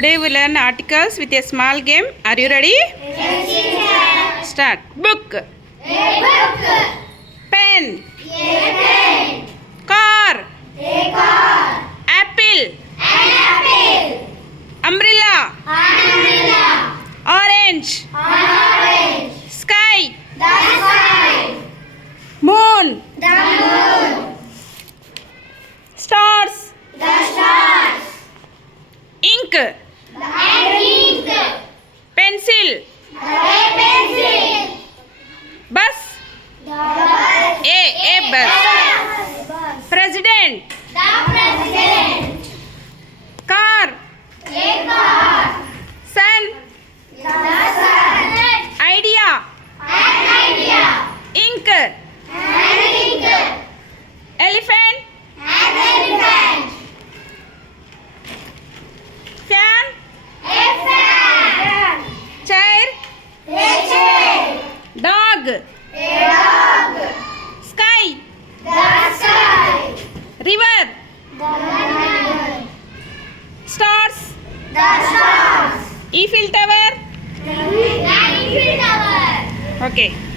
Today we learn articles with a small game. Are you ready? Yes. Start. Book. A book. Pen. A pen. Car. A car. Apple. An apple. Umbrella. An umbrella. Orange. An orange. Sky. The sky. Moon. The moon. Stars. The stars. Ink. The ink. Pencil. The pencil. Bus. The bus. A bus. President. The president. Car. A car. Sun. The sun. Idea. An idea. Ink. An ink. Elephant. An elephant. Fan. A fan. Chair. A chair. Dog. A dog. Sky. The sky. River. The river. Stars. The stars. Eiffel Tower. The Eiffel Tower. Okay.